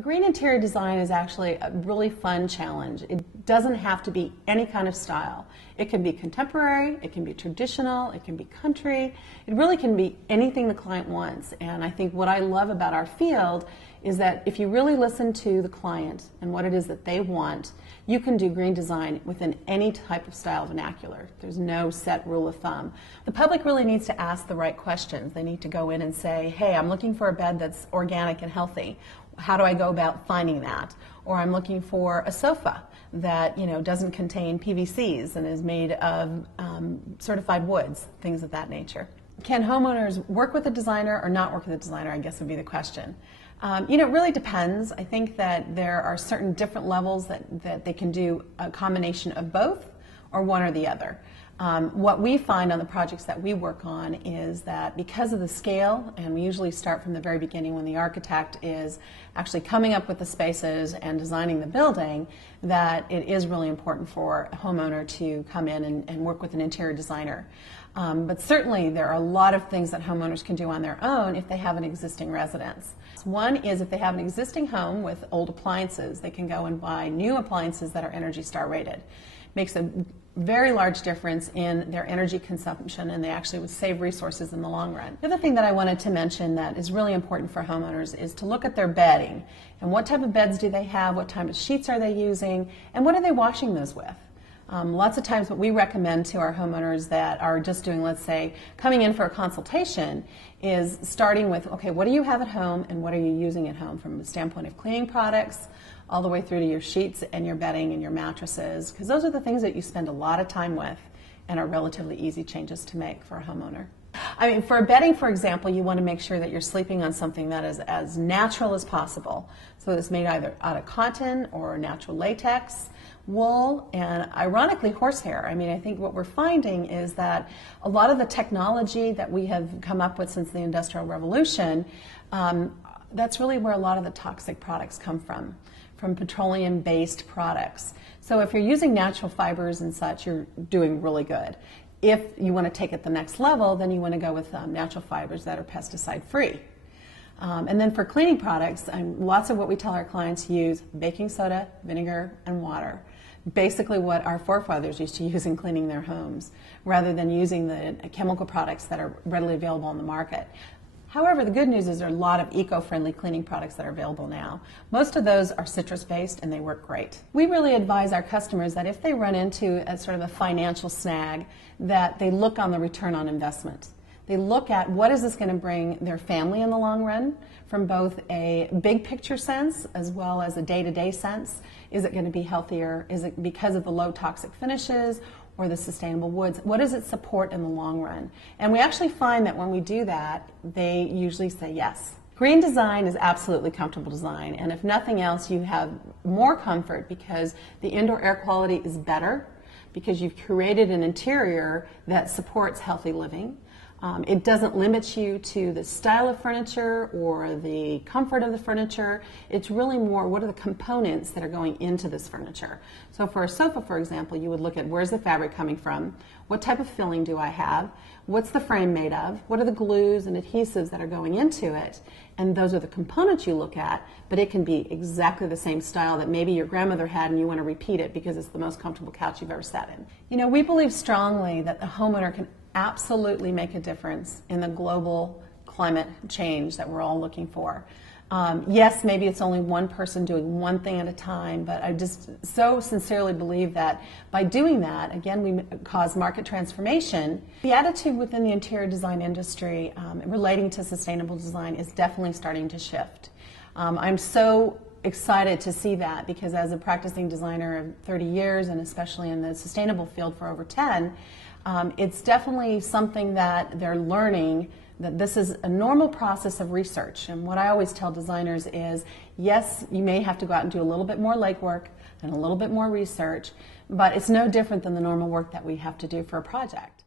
Green interior design is actually a really fun challenge. It doesn't have to be any kind of style. It can be contemporary, it can be traditional, it can be country. It really can be anything the client wants. And I think what I love about our field is that if you really listen to the client and what it is that they want, you can do green design within any type of style vernacular. There's no set rule of thumb. The public really needs to ask the right questions. They need to go in and say, hey, I'm looking for a bed that's organic and healthy. How do I go about finding that? Or I'm looking for a sofa that doesn't contain PVCs and is made of certified woods, things of that nature. Can homeowners work with a designer or not work with a designer, I guess would be the question. It really depends. I think that there are certain different levels that they can do a combination of both or one or the other. What we find on the projects that we work on is that because of the scale, and we usually start from the very beginning when the architect is actually coming up with the spaces and designing the building, that it is really important for a homeowner to come in and work with an interior designer. But certainly there are a lot of things that homeowners can do on their own if they have an existing residence. One is if they have an existing home with old appliances, they can go and buy new appliances that are ENERGY STAR rated. Makes a very large difference in their energy consumption, and they actually would save resources in the long run. The other thing that I wanted to mention that is really important for homeowners is to look at their bedding and what type of beds do they have, what type of sheets are they using, and what are they washing those with. Lots of times what we recommend to our homeowners that are just doing, let's say, coming in for a consultation is starting with, okay, what do you have at home and what are you using at home from the standpoint of cleaning products, all the way through to your sheets and your bedding and your mattresses, because those are the things that you spend a lot of time with and are relatively easy changes to make for a homeowner. I mean, for bedding, for example, you want to make sure that you're sleeping on something that is as natural as possible. So it's made either out of cotton or natural latex, wool, and ironically horsehair. I mean, I think what we're finding is that a lot of the technology that we have come up with since the Industrial Revolution, that's really where a lot of the toxic products come from petroleum-based products. So if you're using natural fibers and such, you're doing really good. If you want to take it the next level, then you want to go with natural fibers that are pesticide-free. And then for cleaning products, lots of what we tell our clients use baking soda, vinegar, and water. Basically what our forefathers used to use in cleaning their homes, rather than using the chemical products that are readily available on the market. However, the good news is there are a lot of eco-friendly cleaning products that are available now. Most of those are citrus-based and they work great. We really advise our customers that if they run into a sort of a financial snag, that they look on the return on investment. They look at what is this going to bring their family in the long run from both a big picture sense as well as a day-to-day sense. Is it going to be healthier? Is it because of the low toxic finishes or the sustainable woods? What does it support in the long run? And we actually find that when we do that, they usually say yes. Green design is absolutely comfortable design, and if nothing else, you have more comfort because the indoor air quality is better, because you've created an interior that supports healthy living. It doesn't limit you to the style of furniture or the comfort of the furniture. It's really more, what are the components that are going into this furniture? So for a sofa, for example, you would look at where's the fabric coming from, what type of filling do I have, what's the frame made of, what are the glues and adhesives that are going into it, and those are the components you look at, but it can be exactly the same style that maybe your grandmother had and you want to repeat it because it's the most comfortable couch you've ever sat in. We believe strongly that the homeowner can absolutely make a difference in the global climate change that we're all looking for. Yes, maybe it's only one person doing one thing at a time, but I just so sincerely believe that by doing that, again, we cause market transformation. The attitude within the interior design industry relating to sustainable design is definitely starting to shift. I'm so excited to see that because as a practicing designer of 30 years and especially in the sustainable field for over 10, it's definitely something that they're learning, that this is a normal process of research. And what I always tell designers is, yes, you may have to go out and do a little bit more legwork and a little bit more research, but it's no different than the normal work that we have to do for a project.